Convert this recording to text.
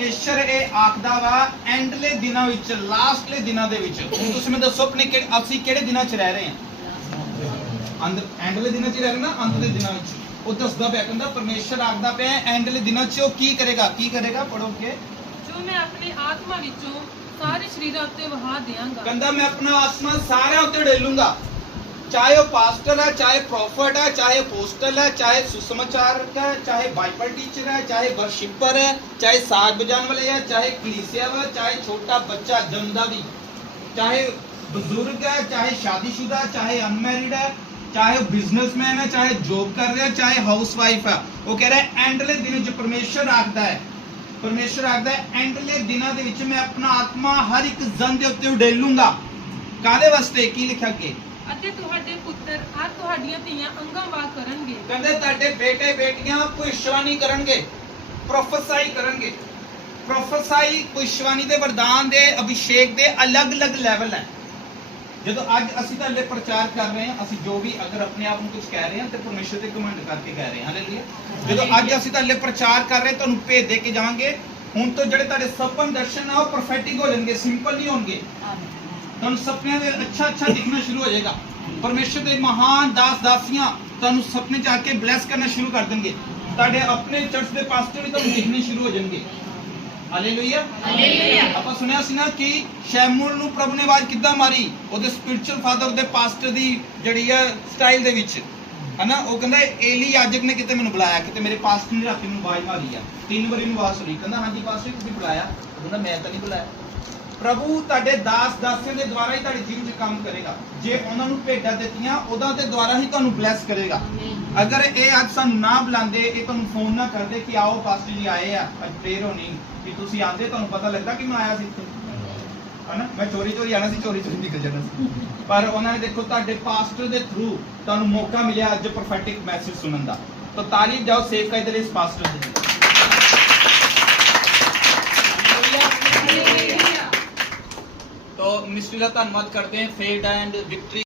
ਪਰਮੇਸ਼ਰ ਇਹ ਆਖਦਾ ਵਾ ਐਂਡਲੇ ਦਿਨਾਂ ਵਿੱਚ ਲਾਸਟਲੇ ਦਿਨਾਂ ਦੇ ਵਿੱਚ। ਹੁਣ ਤੁਸੀਂ ਮੈਨੂੰ ਦੱਸੋ ਆਪਣੇ ਕਿਹੜੇ ਅਸੀਂ ਕਿਹੜੇ ਦਿਨਾਂ 'ਚ ਰਹਿ ਰਹੇ ਹਾਂ? ਅੰਦ ਐਂਡਲੇ ਦਿਨਾਂ 'ਚ ਹੀ ਰਹਿ ਰਹੇ ਨਾ? ਅੰਤ ਦੇ ਦਿਨਾਂ ਵਿੱਚ। ਉਹ ਦੱਸਦਾ ਪਿਆ ਕਹਿੰਦਾ ਪਰਮੇਸ਼ਰ ਆਖਦਾ ਪਿਆ ਐਂਡਲੇ ਦਿਨਾਂ 'ਚ ਉਹ ਕੀ ਕਰੇਗਾ? ਕੀ ਕਰੇਗਾ? ਪੜੋ ਕੇ ਜੋ ਮੈਂ ਆਪਣੀ ਆਤਮਾ ਵਿੱਚੋਂ ਸਾਰੇ ਸਰੀਰਾਂ ਉੱਤੇ ਵਹਾ ਦਿਆਂਗਾ। ਕਹਿੰਦਾ ਮੈਂ ਆਪਣਾ ਆਸਮਾਨ ਸਾਰਿਆਂ ਉੱਤੇ ਢੇਲੂੰਗਾ ਚਾਹੇ ਉਹ ਪਾਸਟਰ ਹੈ ਚਾਹੇ ਪ੍ਰੋਫਟ ਹੈ ਚਾਹੇ ਪੋਸਟਲ ਹੈ ਚਾਹੇ ਸੁਸਮਾਚਾਰਕ ਹੈ ਚਾਹੇ ਬਾਈਬਲ ਟੀਚਰ ਹੈ ਚਾਹੇ ਵਰਸ਼ਿਪਰ ਹੈ ਚਾਹੇ ਸਾਗ ਬਜਾਉਣ ਵਾਲੇ ਹੈ ਚਾਹੇ ਕਲੀਸਿਆ ਵਾ ਚਾਹੇ ਛੋਟਾ ਬੱਚਾ ਜੰਮਦਾ ਵੀ ਚਾਹੇ ਬਜ਼ੁਰਗ ਹੈ ਚਾਹੇ ਸ਼ਾਦੀशुदा ਚਾਹੇ ਅਨਮੈਰਿਡ ਹੈ ਚਾਹੇ ਉਹ ਬਿਜ਼ਨਸਮੈਨ ਹੈ ਚਾਹੇ ਜੌਬ ਕਰ ਰਿਹਾ ਚਾਹੇ ਹਾਊਸਵਾਈਫ ਹੈ ਉਹ ਕਹਿ ਰਿਹਾ ਐਂਡਲੇ ਦਿਨ ਚ ਪਰਮੇਸ਼ਰ ਆਖਦਾ ਹੈ ਪਰਮੇਸ਼ਰ ਆਖਦਾ ਹੈ ਐਂਡਲੇ ਦਿਨਾਂ ਦੇ ਵਿੱਚ ਮੈਂ ਆਪਣਾ ਆਤਮਾ ਹਰ ਇੱਕ ਜਨ ਦੇ ਉੱਤੇ ਉਡੇਲੂੰਗਾ ਕਾਦੇ ਵਾਸਤੇ ਕੀ ਲਿਖਿਆ ਅੱਗੇ ਅਤੇ ਤੁਹਾਡੇ ਪੁੱਤਰ ਆ ਤੁਹਾਡੀਆਂ ਧੀਆਂ ਅੰਗਾਂ ਵਾਹ ਕਰਨਗੇ। ਕਹਿੰਦੇ ਤੁਹਾਡੇ ਬੇਟੇ ਬੇਟੀਆਂ ਭਵਿੱਖਬਾਣੀ ਕਰਨਗੇ ਪ੍ਰੋਫੈਸਾਈ ਕਰਨਗੇ। ਪ੍ਰੋਫੈਸਾਈ ਭਵਿੱਖਬਾਣੀ ਦੇ ਵਰਦਾਨ ਦੇ ਅਭਿਸ਼ੇਕ ਦੇ ਅਲੱਗ-ਅਲੱਗ ਲੈਵਲ ਹੈ। ਜਦੋਂ ਅੱਜ ਅਸੀਂ ਤਾਂ ਹਲੇ ਪ੍ਰਚਾਰ ਕਰ ਰਹੇ ਹਾਂ ਅਸੀਂ ਜੋ ਵੀ ਅਗਰ ਆਪਣੇ ਆਪ ਨੂੰ ਕੁਝ ਕਹਿ ਰਹੇ ਹਾਂ ਤੇ ਪਰਮੇਸ਼ਰ ਤੇ ਕਮੈਂਟ ਕਰਕੇ ਕਹਿ ਰਹੇ ਹਾਂ। ਹਾਲੇਲੂਇਆ ਜਦੋਂ ਅੱਜ ਅਸੀਂ ਤਾਂ ਹਲੇ ਪ੍ਰਚਾਰ ਕਰ ਰਹੇ ਤੁਹਾਨੂੰ ਭੇਜ ਦੇ ਕੇ ਜਾਵਾਂਗੇ। ਹੁਣ ਤੋਂ ਜਿਹੜੇ ਤੁਹਾਡੇ ਸੁਪਨ ਦਰਸ਼ਨ ਆ ਉਹ ਪ੍ਰੋਫੈਟਿਕ ਹੋ ਜਾਣਗੇ ਸਿੰਪਲ ਨਹੀਂ ਹੋਣਗੇ। ਤੁਹਾਨੂੰ ਸੁਪਨਿਆਂ ਦੇ ਅੱਛਾ ਅੱਛਾ ਦਿਖਣਾ ਸ਼ੁਰੂ ਹੋ ਜਾਏਗਾ। ਪਰਮੇਸ਼ਰ ਦੇ ਮਹਾਨ ਦਾਸ ਦਾਸੀਆਂ ਤੁਹਾਨੂੰ ਸੁਪਨੇ ਚ ਆ ਕੇ ਬਲੈਸ ਕਰਨਾ ਸ਼ੁਰੂ ਕਰ ਦੇਣਗੇ। ਤੁਹਾਡੇ ਆਪਣੇ ਚਰਚ ਦੇ ਪਾਸਟਰ ਵੀ ਤੁਹਾਨੂੰ ਦਿਖਣੇ ਸ਼ੁਰੂ ਹੋ ਜਾਣਗੇ। ਹਾਲੇਲੂਇਆ ਹਾਲੇਲੂਇਆ ਆਪਾਂ ਸੁਣਿਆ ਸੀ ਨਾ ਕਿ ਸ਼ੈਮੂਲ ਨੂੰ ਪ੍ਰਭੂ ਨੇ ਆਵਾਜ਼ ਕਿੱਦਾਂ ਮਾਰੀ? ਉਹਦੇ ਸਪਿਰਚੁਅਲ ਫਾਦਰ ਦੇ ਪਾਸਟਰ ਦੀ ਜਿਹੜੀ ਆ ਸਟਾਈਲ ਦੇ ਵਿੱਚ। ਹਨਾ? ਉਹ ਕਹਿੰਦਾ ਏਲੀ ਯਾਜਕ ਨੇ ਕਿਤੇ ਮੈਨੂੰ ਬੁਲਾਇਆ ਕਿਤੇ ਮੇਰੇ ਪਾਸਟਰ ਨੇ ਰਾਤੀ ਮੈਨੂੰ ਆਵਾਜ਼ ਮਾਰੀ ਆ। ਤਿੰਨ ਵਾਰੀ ਨੂੰ ਆਵਾਜ਼ ਸੁਣੀ। ਕਹਿੰਦਾ ਹਾਂਜੀ ਪਾਸਟਰ ਤੁਸੀਂ ਬੁਲਾਇਆ? ਉਹ ਕਹਿੰਦਾ ਮੈਂ ਤਾਂ ਨਹੀਂ ਬੁਲਾਇਆ। ਪ੍ਰਭੂ, ਤੁਹਾਡੇ ਦਾਸ ਦਾਸੀਆਂ ਦੇ ਦੁਆਰਾ ਹੀ ਤੁਹਾਡੇ ਜੀਵਨ 'ਚ ਕੰਮ ਕਰੇਗਾ। ਜੇ ਉਹਨਾਂ ਨੂੰ ਭੇਡਾਂ ਦਿੱਤੀਆਂ, ਉਹਦਾ ਦੇ ਦੁਆਰਾ ਹੀ ਤੁਹਾਨੂੰ ਬਲੈਸ ਕਰੇਗਾ। ਅਗਰ ਇਹ ਅੱਜ ਸਾਨੂੰ ਨਾ ਬੁਲਾਉਂਦੇ, ਇਹ ਤੁਹਾਨੂੰ ਫੋਨ ਨਾ ਕਰਦੇ ਕਿ ਆਓ ਪਾਸਟਰ ਜੀ ਆਏ ਆ, ਅੱਜ ਪ੍ਰੇਅਰ ਹੋਣੀ ਕਿ ਤੁਸੀਂ ਆਂਦੇ ਤੁਹਾਨੂੰ ਪਤਾ ਲੱਗਦਾ ਕਿ ਮੈਂ ਆਇਆ ਸੀ ਇੱਥੇ। ਹਨਾ? ਮੈਂ ਚੋਰੀ ਚੋਰੀ ਆਣਾ ਸੀ, ਚੋਰੀ ਚੋਰੀ ਨਿਕਲ ਜਾਣਾ ਸੀ। ਪਰ ਉਹਨਾਂ ਨੇ ਦੇਖੋ, ਤੁਹਾਡੇ ਪਾਸਟਰ ਦੇ ਥਰੂ ਤੁਹਾਨੂੰ ਮੌਕਾ ਮਿਲਿਆ ਅੱਜ ਪ੍ਰੋਫੈਟਿਕ ਮੈਸੇਜ ਸੁਣਨ ਦਾ। ਤਾਂ ਤਾਰੀਫ ਜਾਓ ਸੇਵ ਕਰ ਦੇ ਇਸ ਪਾਸਟਰ ਦੀ तो मिस्ट्री का धन्यवाद करते हैं फेड एंड विक्ट्री